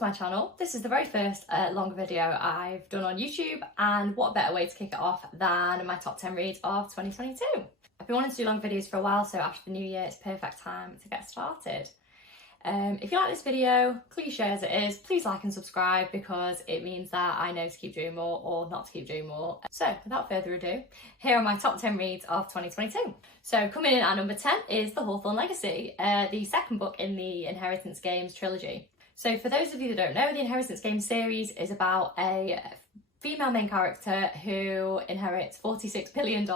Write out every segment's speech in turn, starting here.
to my channel. This is the very first longer video I've done on YouTube, and what better way to kick it off than my top 10 reads of 2022. I've been wanting to do long videos for a while, so after the new year it's perfect time to get started. If you like this video, cliche as it is, please like and subscribe because it means that I know to keep doing more or not to keep doing more. So without further ado, here are my top 10 reads of 2022. So coming in at number 10 is The Hawthorne Legacy, the second book in the Inheritance Games trilogy. So for those of you that don't know, the Inheritance Games series is about a female main character who inherits $46 billion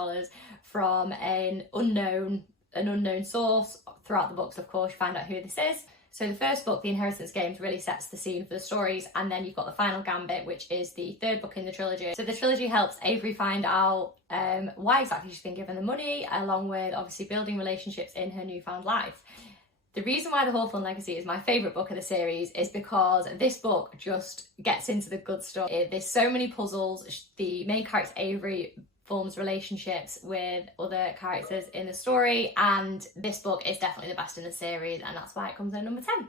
from an unknown source. Throughout the books, of course, you find out who this is. So the first book, The Inheritance Games, really sets the scene for the stories, and then you've got the final gambit, which is the third book in the trilogy. So the trilogy helps Avery find out why exactly she's been given the money, along with obviously building relationships in her newfound life. The reason why The Hawthorne Legacy is my favourite book of the series is because this book just gets into the good stuff. There's so many puzzles. The main character, Avery, forms relationships with other characters in the story, and this book is definitely the best in the series, and that's why it comes in at number 10.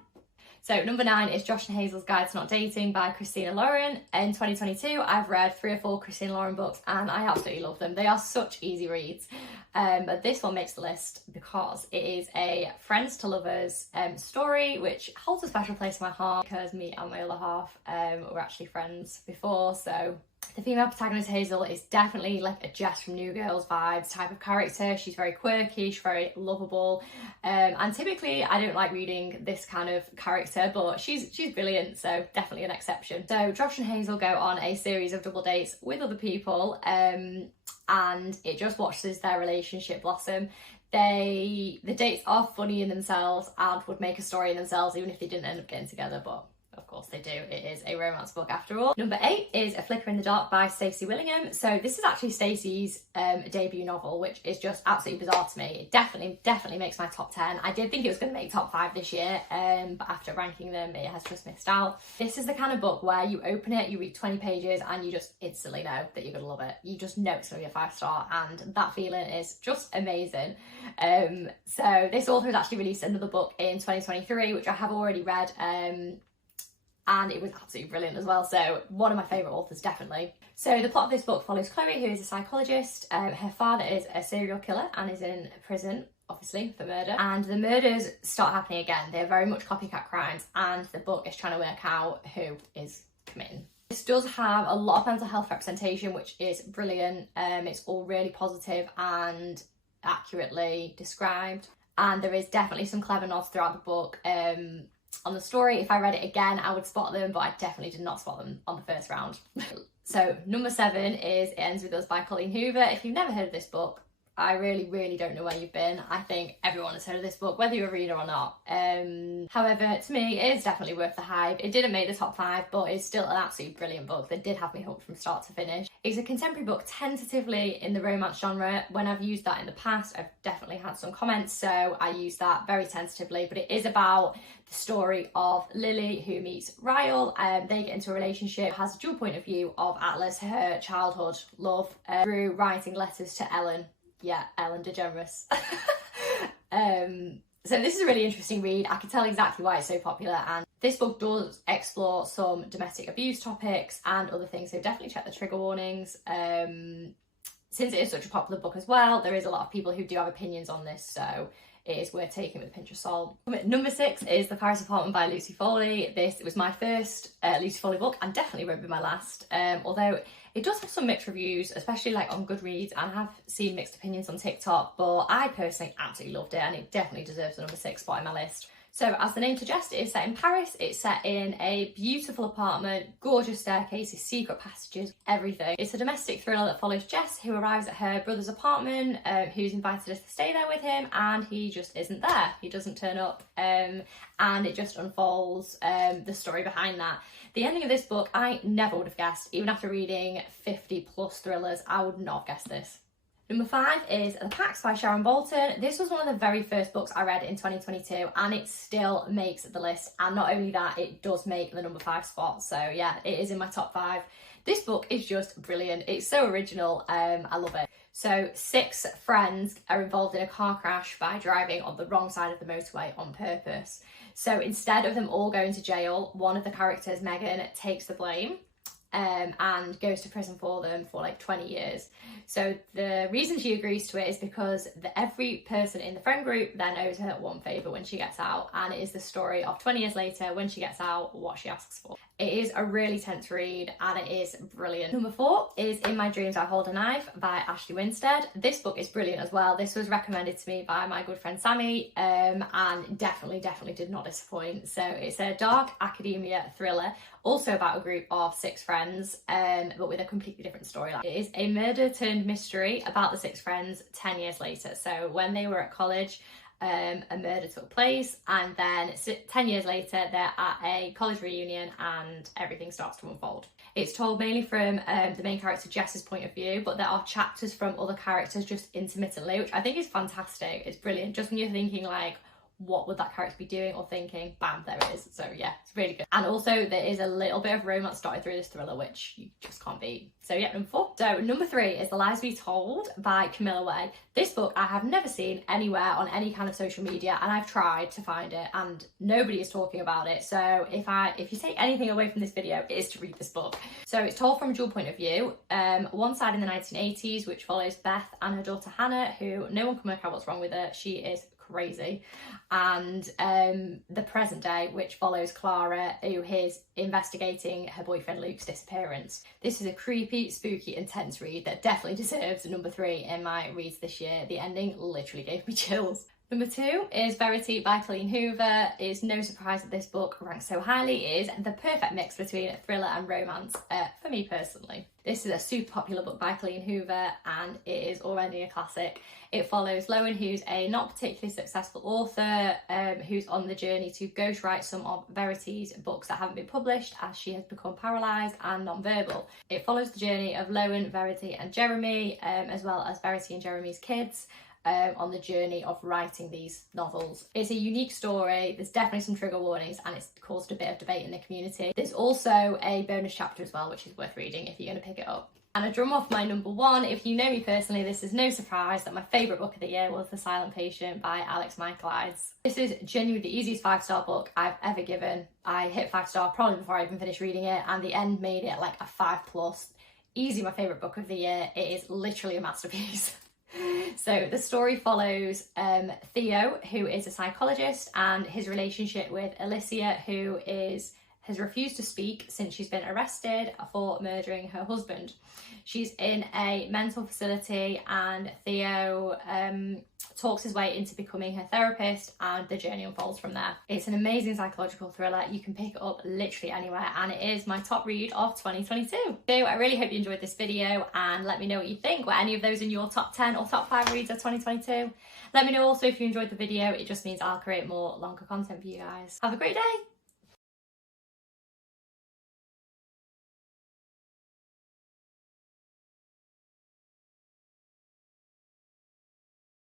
So number 9 is Josh and Hazel's Guide to Not Dating by Christina Lauren. In 2022 I've read 3 or 4 Christina Lauren books and I absolutely love them. They are such easy reads, but this one makes the list because it is a friends to lovers story, which holds a special place in my heart because me and my other half were actually friends before. So the female protagonist, Hazel, is definitely like a Jess from New Girls vibes type of character. She's very quirky, she's very lovable, and typically I don't like reading this kind of character, but she's brilliant, so definitely an exception. So Josh and Hazel go on a series of double dates with other people, and it just watches their relationship blossom. The dates are funny in themselves and would make a story in themselves even if they didn't end up getting together, but of course they do. It is a romance book after all. Number 8 is A Flicker in the Dark by STACY Willingham. So this is actually Stacey's debut novel, which is just absolutely bizarre to me. It definitely makes my top 10. I did think it was going to make top 5 this year, but after ranking them, it has just missed out. This is the kind of book where you open it, you read 20 pages, and you just instantly know that you're going to love it. You just know it's going to be a 5-star, and that feeling is just amazing. So this author has actually released another book in 2023, which I have already read, and it was absolutely brilliant as well, so one of my favourite authors, definitely. So the plot of this book follows Chloe, who is a psychologist. Her father is a serial killer and is in prison, obviously, for murder, and the murders start happening again. They're very much copycat crimes, and the book is trying to work out who is committing. This does have a lot of mental health representation, which is brilliant. It's all really positive and accurately described, and there is definitely some clever nods throughout the book on the story. If I read it again, I would spot them, but I definitely did not spot them on the first round. So number 7 is It Ends With Us by Colleen Hoover. If you've never heard of this book, I really don't know where you've been. I think everyone has heard of this book, whether you're a reader or not. However, to me, it is definitely worth the hype. It didn't make the top 5, but it's still an absolutely brilliant book that did have me hooked from start to finish. It's a contemporary book, tentatively in the romance genre. When I've used that in the past, I've definitely had some comments, so I use that very tentatively, but it is about the story of Lily, who meets Ryle. They get into a relationship, has a dual point of view of Atlas, her childhood love, through writing letters to Ellen. Yeah, Ellen DeGeneres. So this is a really interesting read. I can tell exactly why it's so popular, and this book does explore some domestic abuse topics and other things, so definitely check the trigger warnings. Since it is such a popular book as well, there is a lot of people who do have opinions on this, so it is worth taking with a pinch of salt. Number 6 is The Paris Apartment by Lucy Foley. This was my first Lucy Foley book and definitely won't be my last, although it does have some mixed reviews, especially like on Goodreads, and I have seen mixed opinions on TikTok, but I personally absolutely loved it, and it definitely deserves the number 6 spot in my list. So as the name suggests, it is set in Paris. It's set in a beautiful apartment, gorgeous staircases, secret passages, everything. It's a domestic thriller that follows Jess, who arrives at her brother's apartment, who's invited us to stay there with him, and he just isn't there. He doesn't turn up, and it just unfolds the story behind that. The ending of this book, I never would have guessed. Even after reading 50 plus thrillers, I would not have guessed this. Number 5 is The PACT by SHARON Bolton. This was one of the very first books I read in 2022, and it still makes the list, and not only that, it does make the number 5 spot, so yeah, it is in my top 5. This book is just brilliant. It's so original. I love it. So 6 friends are involved in a car crash by driving on the wrong side of the motorway on purpose. So instead of them all going to jail, one of the characters, Megan, takes the blame and goes to prison for them for like 20 years. So the reason she agrees to it is because every person in the friend group then owes her one favour when she gets out, and it is the story of 20 years later, when she gets out, what she asks for. It is a really tense read and it is brilliant. Number 4 is In My Dreams I Hold a Knife by Ashley Winstead. This book is brilliant as well. This was recommended to me by my good friend Sammy, and definitely did not disappoint. So it's a dark academia thriller, also about a group of 6 friends, but with a completely different storyline. It is a murder turned mystery about the 6 friends 10 years later. So when they were at college, a murder took place, and then 10 years later they're at a college reunion and everything starts to unfold. It's told mainly from the main character Jess's point of view, but there are chapters from other characters just intermittently, which I think is fantastic. It's brilliant. Just when you're thinking like, what would that character be doing or thinking, bam, there it is. So yeah, it's really good. And also there is a little bit of romance started through this thriller, which you just can't beat. So yeah, number 4. So number 3 is The Lies We Told by Camilla Way. This book I have never seen anywhere on any kind of social media, and I've tried to find it and nobody is talking about it. So if you take anything away from this video, it is to read this book. So it's told from a dual point of view. One side in the 1980s, which follows Beth and her daughter Hannah, who no one can work out what's wrong with her. She is crazy. And the present day, which follows Clara, who is investigating her boyfriend Luke's disappearance. This is a creepy, spooky, intense read that definitely deserves number 3 in my reads this year. The ending literally gave me chills. Number 2 is Verity by Colleen Hoover. It is no surprise that this book ranks so highly. It is the perfect mix between thriller and romance for me personally. This is a super popular book by Colleen Hoover and it is already a classic. It follows LYNN, who's a not particularly successful author who's on the journey to ghostwrite some of Verity's books that haven't been published, as she has become paralysed and non-verbal. It follows the journey of LYNN, Verity and Jeremy, as well as Verity and Jeremy's kids, on the journey of writing these novels. It's a unique story, there's definitely some trigger warnings, and it's caused a bit of debate in the community. There's also a bonus chapter as well, which is worth reading if you're going to pick it up. And a drum off my number 1, if you know me personally, this is no surprise that my favourite book of the year was The Silent Patient by MICHAELIDES. This is genuinely the easiest 5-star book I've ever given. I hit 5-star probably before I even finished reading it, and the end made it like a 5+. Easy my favourite book of the year. It is literally a masterpiece. So the story follows Theo, who is a psychologist, and his relationship with Alicia, who has refused to speak since she's been arrested for murdering her husband. She's in a mental facility and Theo talks his way into becoming her therapist, and the journey unfolds from there. It's an amazing psychological thriller. You can pick it up literally anywhere, and it is my top read of 2022. So I really hope you enjoyed this video, and let me know what you think. Were any of those in your top 10 or top 5 reads of 2022? Let me know also if you enjoyed the video. It just means I'll create more longer content for you guys. Have a great day.